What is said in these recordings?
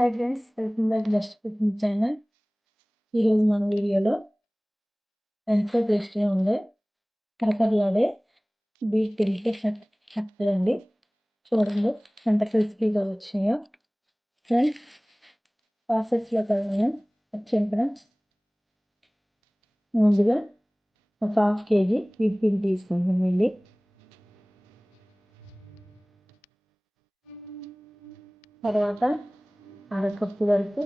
Hi friends, welcome back just cooking channel. ఈరోజు మన వీడియోలో ఎంతో టేస్టీగా ఉండే కరకరలాడే బీట్ తింటే చక్కదండి. చూడండి ఎంత క్రిస్పీగా వచ్చినాయో. ఫ్రెండ్స్, ప్రాసెస్లో కదా వచ్చేప్పుడు ముందుగా ఒక 1/2 kg బీట్ పిండి తీసుకుంటామండి. తర్వాత అరకప్పు వరకు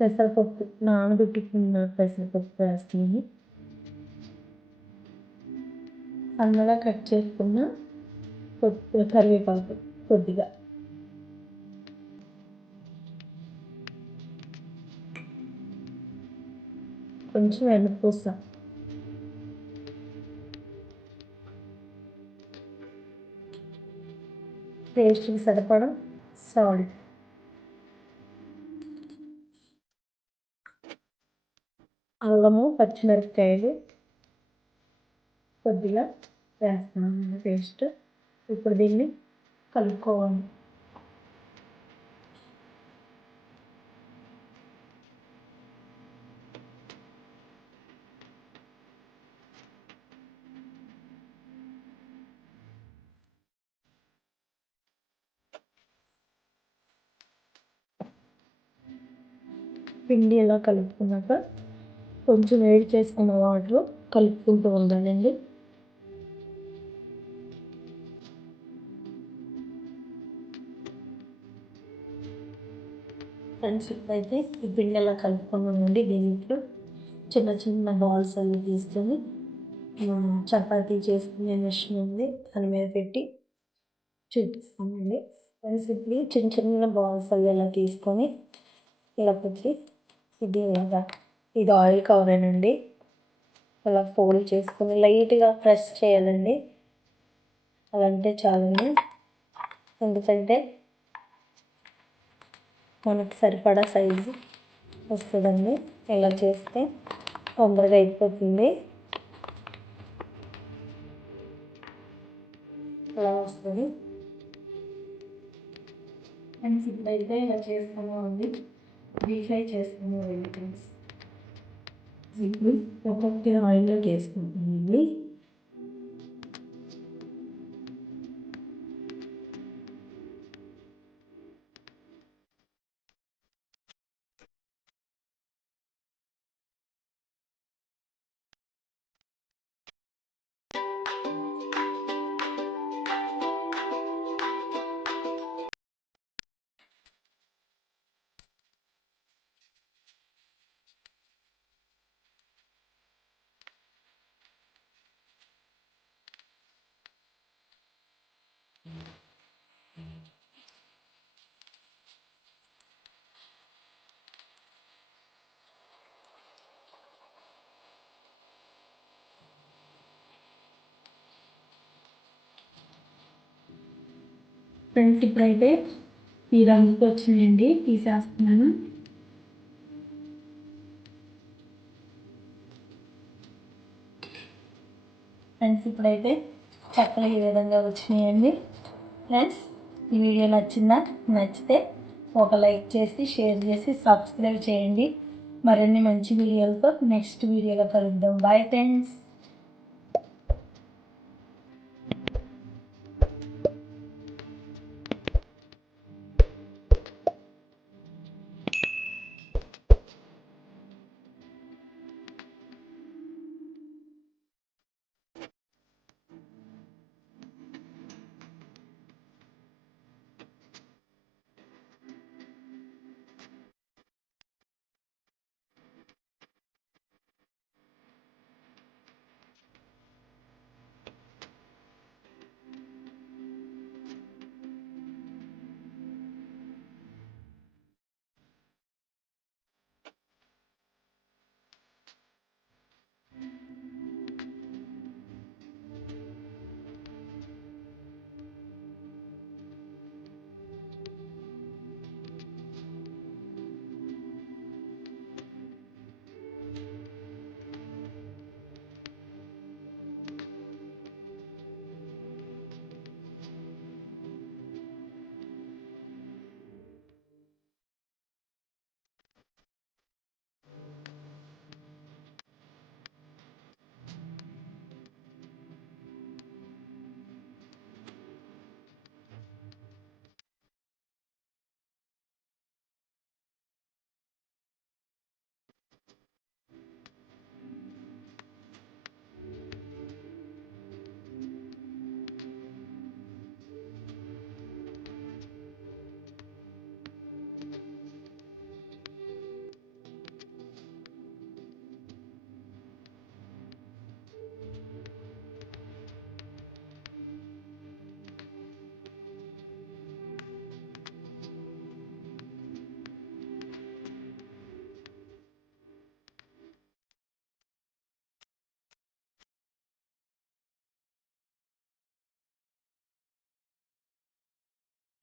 పెసరపప్పు, నానబెట్టుకున్న పెసరపప్పు వేస్తుంది. సన్నగా కట్ చేసుకున్న కరివేపాకు కొద్దిగా, కొంచెం ఎండుపూస, టేస్ట్కి సరిపడా సాల్ట్, అల్లము, పచ్చిమిరపకాయలు కొద్దిగా వేస్తున్నాను పేస్ట్. ఇప్పుడు దీన్ని కలుపుకోవాలి. పిండి ఇలా కలుపుకున్నాక కొంచెం వేడి చేసుకున్న వాటర్ కలుపుకుంటూ ఉండాలండి. ఫ్రెండ్స్, ఇప్పుడైతే ఈ పిండి ఎలా కలుపుకున్నామండి. దీంట్లో చిన్న చిన్న బాల్స్ అవి తీసుకొని చపాతీ చేసుకునే మిషన్ ఉంది, దాని మీద పెట్టి చూపిస్తామండి. ఫ్రెండ్స్, ఇప్పుడు చిన్న చిన్న బాల్స్ అవి ఇలా తీసుకొని ఇలా పెట్టి ఇది ఆయిల్ కవరేనండి. ఇలా ఫోల్డ్ చేసుకొని లైట్గా ప్రెస్ చేయాలండి. అదంటే చాలండి, ఎందుకంటే మనకు సరిపడా సైజు వస్తుందండి. ఇలా చేస్తే తొందరగా అయిపోతుంది. ఇలా వస్తుంది. అండ్ ఇప్పుడైతే ఇలా చేసుకున్నామండి. డీప్ ఫ్రై చేసుకున్నామండి. ఫ్రెండ్స్, ఇప్పుడు ఒక్కొక్క ఆయిల్లోకి వేసుకుంటామండి. ఫ్రెండ్స్, ఇప్పుడైతే ఈ రంగుకి వచ్చినాయండి, తీసేస్తున్నాను. ఫ్రెండ్స్, ఇప్పుడైతే చక్కగా ఈ విధంగా వచ్చినాయండి. ఫ్రెండ్స్, ఈ వీడియో నచ్చితే ఒక లైక్ చేసి, షేర్ చేసి, సబ్స్క్రైబ్ చేయండి. మరిన్ని మంచి వీడియోలతో నెక్స్ట్ వీడియోలో కలుద్దాం. Bye friends.